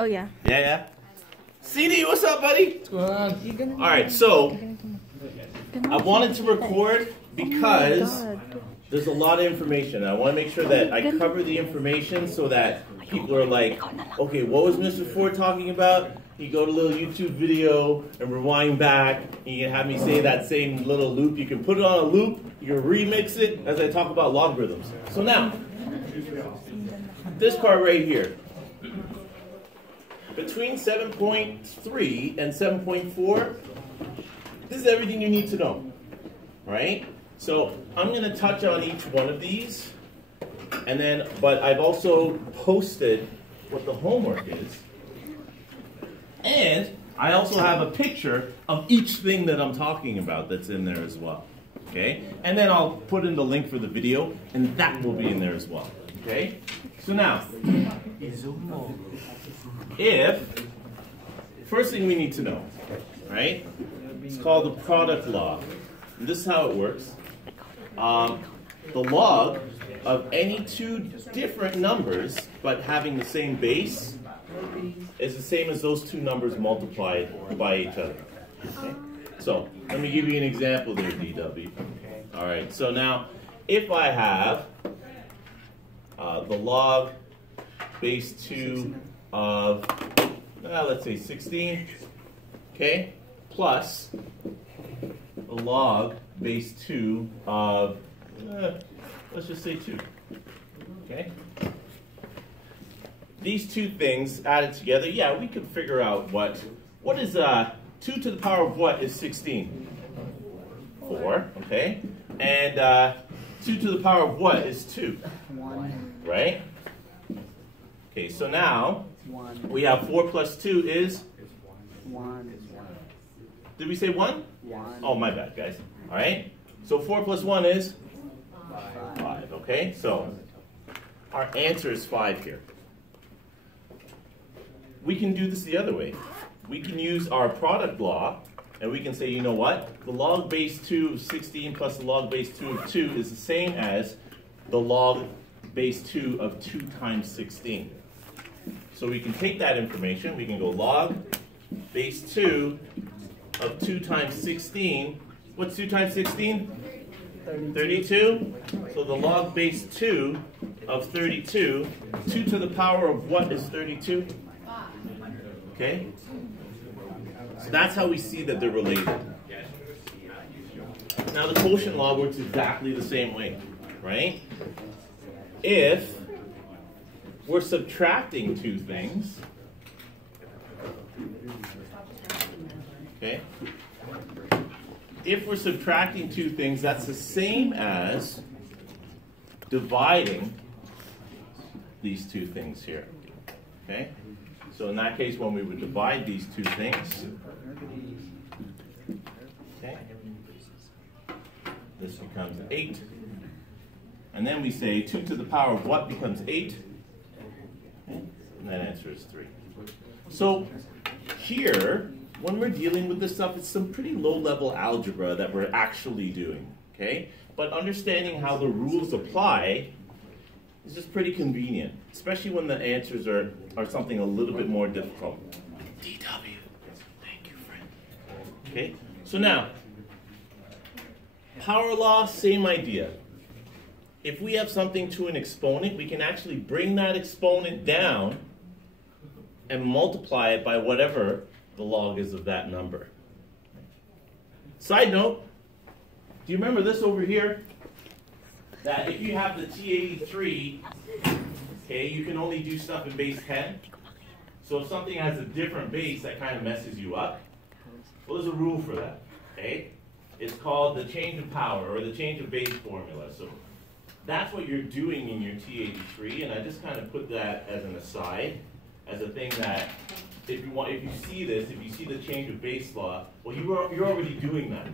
Oh, yeah. Yeah. CD, what's up, buddy? What's going on? All right, so I wanted to record because there's a lot of information. I want to make sure that I cover the information so that people are like, okay, what was Mr. Ford talking about? You go to a little YouTube video and rewind back, and you can have me say that same little loop. You can put it on a loop, you can remix it as I talk about logarithms. So now, this part right here. Between 7.3 and 7.4, this is everything you need to know, right? So I'm going to touch on each one of these, but I've also posted what the homework is, and I also have a picture of each thing that I'm talking about that's in there as well, okay? And then I'll put in the link for the video, and that will be in there as well, okay? So now, first thing we need to know, right? It's called the product law. And this is how it works. The log of any two different numbers, but having the same base, is the same as those two numbers multiplied by each other. Okay? So, let me give you an example there, DW. All right, so now, if I have the log base 2 of, let's say 16, okay, plus the log base 2 of, let's just say 2, okay? These two things added together, yeah, we could figure out what is 2 to the power of what is 16? 4, okay? And 2 to the power of what is 2? 1. Right? Okay, so now we have 4 plus 2 is? 1. Did we say 1? 1. Oh, my bad, guys. All right? So 4 plus 1 is? 5, okay? So our answer is 5 here. We can do this the other way. We can use our product law, and we can say, you know what? The log base 2 of 16 plus the log base 2 of 2 is the same as the log base 2 of 2 times 16. So we can take that information, we can go log base 2 of 2 times 16. What's 2 times 16? 32. So the log base 2 of 32, 2 to the power of what is 32? Okay? So that's how we see that they're related. Now the quotient law works exactly the same way, right? If we're subtracting two things, okay? If we're subtracting two things, that's the same as dividing these two things here, okay? So in that case, when we would divide these two things, okay, this becomes 8. And then we say 2 to the power of what becomes 8? Okay, and that answer is 3. So here, when we're dealing with this stuff, it's some pretty low-level algebra that we're actually doing, okay? But understanding how the rules apply is just pretty convenient, especially when the answers are something a little bit more difficult. DW, thank you, friend. Okay, so now, power law, same idea. If we have something to an exponent, we can actually bring that exponent down and multiply it by whatever the log is of that number. Side note, do you remember this over here? That if you have the T83, okay, you can only do stuff in base 10. So if something has a different base, that kind of messes you up. Well, there's a rule for that, okay? It's called the change of power, or the change of base formula. So that's what you're doing in your T83, and I just kind of put that as an aside, as a thing that if you see this, if you see the change of base law, well, you're already doing that.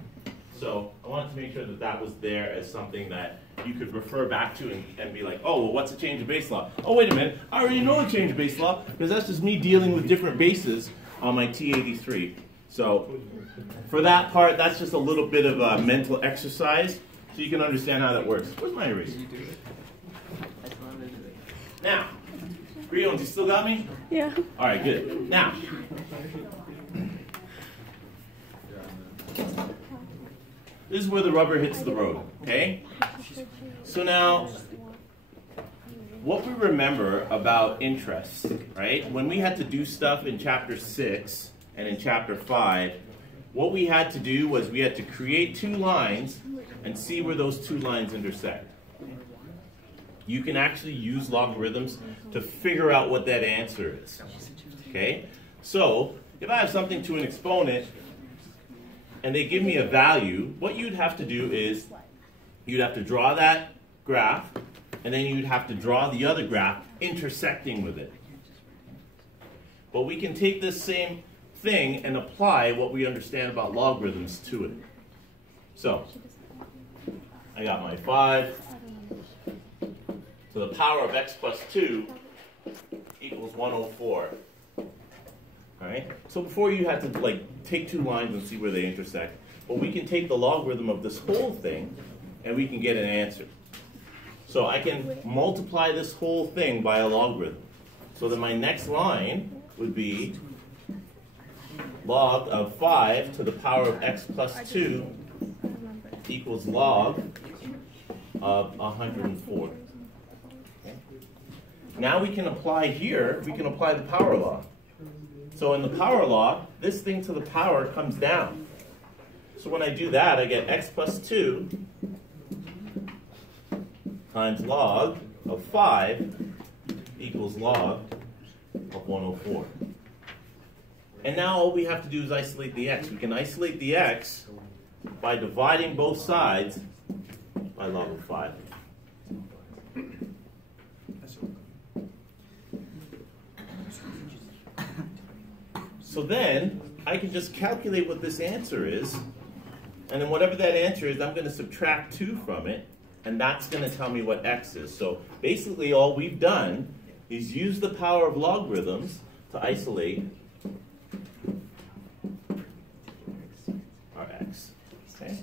So I wanted to make sure that that was there as something that you could refer back to and be like, oh, well, what's the change of base law? Oh, wait a minute, I already know the change of base law, because that's just me dealing with different bases on my T83. So for that part, that's just a little bit of a mental exercise, so you can understand how that works. Where's my eraser? Now, Brion, you still got me? Yeah. All right, good. Now, this is where the rubber hits the road, okay? So now, what we remember about interest, right? When we had to do stuff in chapter 6 and in chapter 5, what we had to do was we had to create two lines and see where those two lines intersect. You can actually use logarithms to figure out what that answer is, okay? So, if I have something to an exponent, and they give me a value, what you'd have to do is you'd have to draw that graph, and then you'd have to draw the other graph intersecting with it. But we can take this same thing and apply what we understand about logarithms to it. So, I got my 5 to the power of x plus 2 equals 104. Alright? So before you had to like take two lines and see where they intersect, but we can take the logarithm of this whole thing and we can get an answer. So I can multiply this whole thing by a logarithm. So that my next line would be log of 5 to the power of x plus 2 equals log of 104. Okay. Now we can apply here, we can apply the power law. So in the power law, this thing to the power comes down. So when I do that, I get x plus 2 times log of 5 equals log of 104. And now all we have to do is isolate the x. We can isolate the x by dividing both sides by log of 5. So then, I can just calculate what this answer is, and then whatever that answer is, I'm going to subtract 2 from it, and that's going to tell me what x is. So basically all we've done is use the power of logarithms to isolate our x. Okay?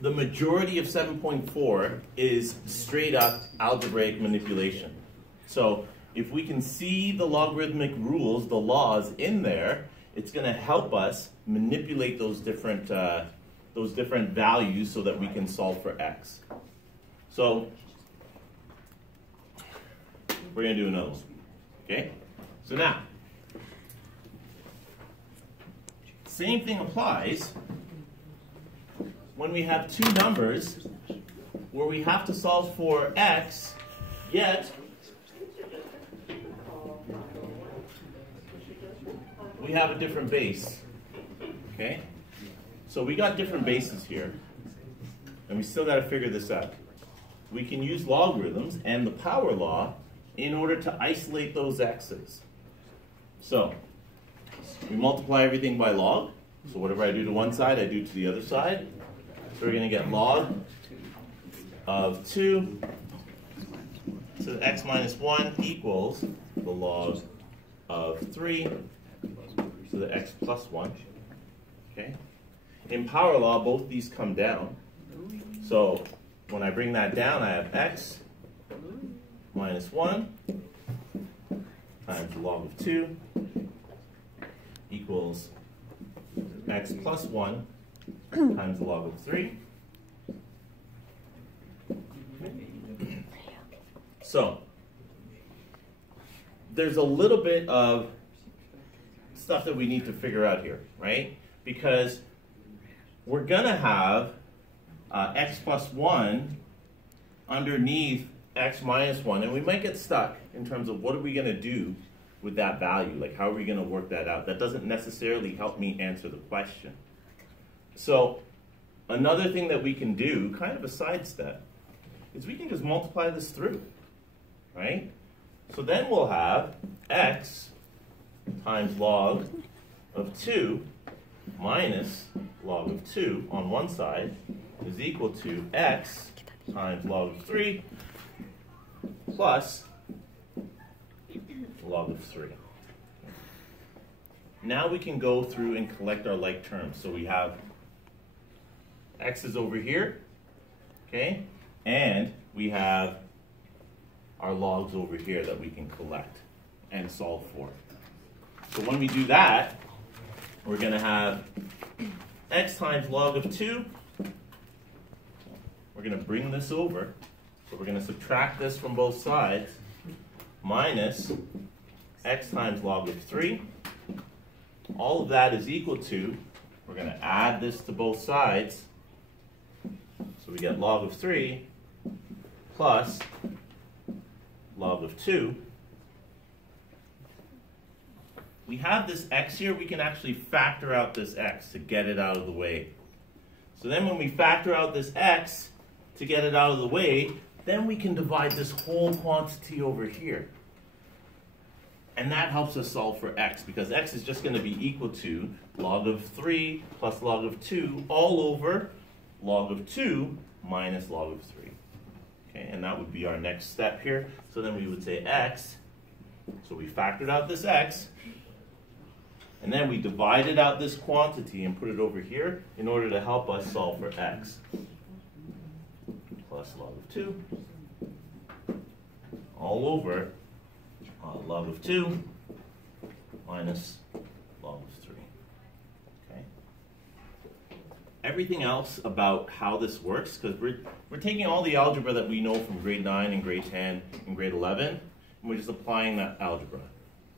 The majority of 7.4 is straight up algebraic manipulation. So if we can see the logarithmic rules, the laws in there, it's going to help us manipulate those different values so that we can solve for x. So we're going to do another one. Okay? So now, same thing applies when we have two numbers where we have to solve for x, yet we have a different base. Okay? So we got different bases here, and we still got to figure this out. We can use logarithms and the power law in order to isolate those x's. So we multiply everything by log. So whatever I do to one side, I do to the other side. So we're going to get log of 2 to the x minus 1 equals the log of 3 to the x plus 1. Okay? In power law, both these come down. So when I bring that down, I have x minus 1 times the log of 2 equals x plus 1 times the log of 3. So there's a little bit of stuff that we need to figure out here, right? Because we're going to have x plus 1 underneath x minus 1, and we might get stuck in terms of what are we going to do with that value? Like, how are we going to work that out? That doesn't necessarily help me answer the question. So another thing that we can do, kind of a sidestep, is we can just multiply this through, right? So then we'll have x times log of 2 minus log of 2 on one side is equal to x times log of 3 plus log of 3. Now we can go through and collect our like terms. So we have x is over here, okay? And we have our logs over here that we can collect and solve for. So when we do that, we're going to have x times log of 2. We're going to bring this over. So we're going to subtract this from both sides, minus x times log of 3. All of that is equal to, we're going to add this to both sides. So we get log of 3 plus log of 2. We have this x here, we can actually factor out this x to get it out of the way. So then when we factor out this x to get it out of the way, then we can divide this whole quantity over here. And that helps us solve for x, because x is just going to be equal to log of 3 plus log of 2 all over log of 2 minus log of 3. Okay, and that would be our next step here. So then we would say x, so we factored out this x, and then we divided out this quantity and put it over here in order to help us solve for x. Plus log of 2 all over log of 2 minus log of 3. Okay. Everything else about how this works, because we're taking all the algebra that we know from grade 9 and grade 10 and grade 11, and we're just applying that algebra.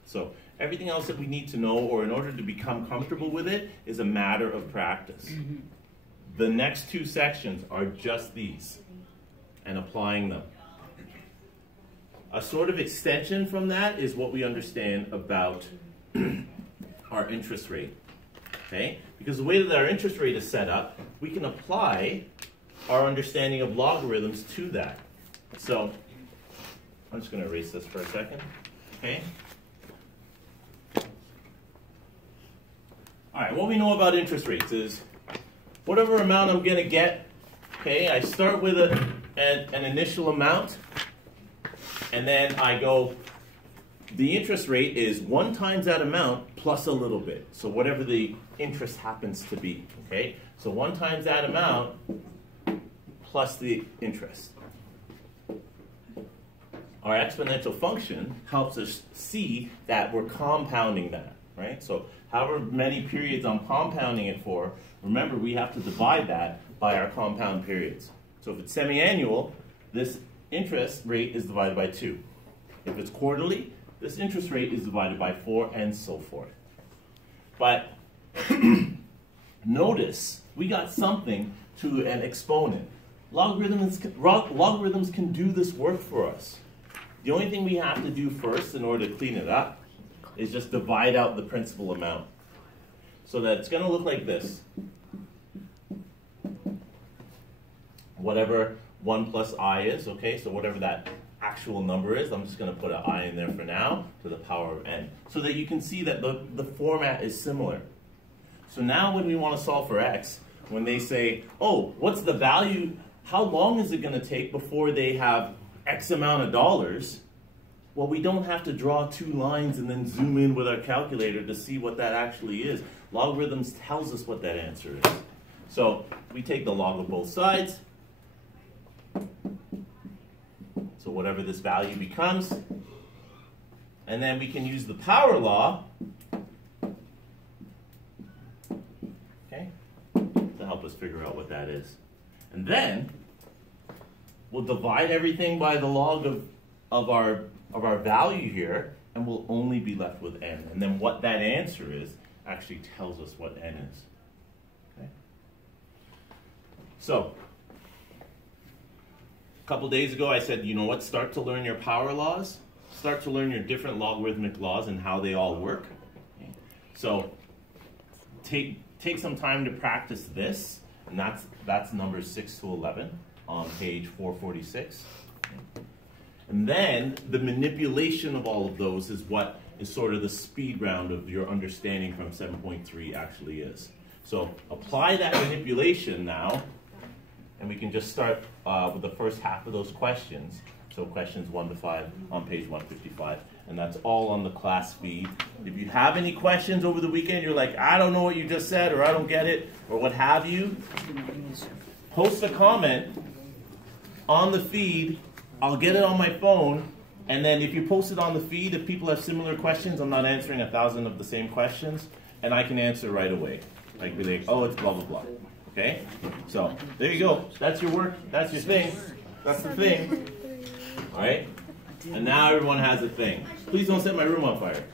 So everything else that we need to know, or in order to become comfortable with it, is a matter of practice. The next 2 sections are just these, and applying them. A sort of extension from that is what we understand about our interest rate. Okay? Because the way that our interest rate is set up, we can apply our understanding of logarithms to that. So I'm just going to erase this for a second. Okay? All right, what we know about interest rates is whatever amount I'm going to get, okay, I start with an initial amount, and then I go, the interest rate is 1 times that amount plus a little bit. So whatever the interest happens to be, okay? So 1 times that amount plus the interest. Our exponential function helps us see that we're compounding that, right? So however many periods I'm compounding it for, remember we have to divide that by our compound periods. So if it's semi-annual, this interest rate is divided by 2. If it's quarterly, this interest rate is divided by 4, and so forth. But notice, we got something to an exponent. Logarithms can do this work for us. The only thing we have to do first in order to clean it up is just divide out the principal amount. So that it's going to look like this. Whatever 1 plus I is, okay, so whatever that actual number is, I'm just going to put an I in there for now, to the power of n, so that you can see that the format is similar. So now when we want to solve for x, when they say, oh, what's the value, how long is it going to take before they have X amount of dollars? Well, we don't have to draw 2 lines and then zoom in with our calculator to see what that actually is. Logarithms tells us what that answer is. So we take the log of both sides. So whatever this value becomes. And then we can use the power law, okay, to help us figure out what that is. And then we'll divide everything by the log of our value here, and we'll only be left with n. And then what that answer is actually tells us what n is. Okay? So, a couple days ago I said, you know what, start to learn your power laws. Start to learn your different logarithmic laws and how they all work. Okay? So, take some time to practice this, and that's numbers 6 to 11 on page 446. And then the manipulation of all of those is what is sort of the speed round of your understanding from 7.3 actually is. So apply that manipulation now, and we can just start with the first half of those questions. So questions 1 to 5 on page 155. And that's all on the class feed. If you have any questions over the weekend, you're like, I don't know what you just said, or I don't get it, or what have you, post a comment on the feed I'll get it on my phone, and then if you post it on the feed, if people have similar questions, I'm not answering 1,000 of the same questions, and I can answer right away. I can be like, oh, it's blah, blah, blah. Okay? So, there you go. That's your work. That's your thing. That's the thing. All right? And now everyone has a thing. Please don't set my room on fire.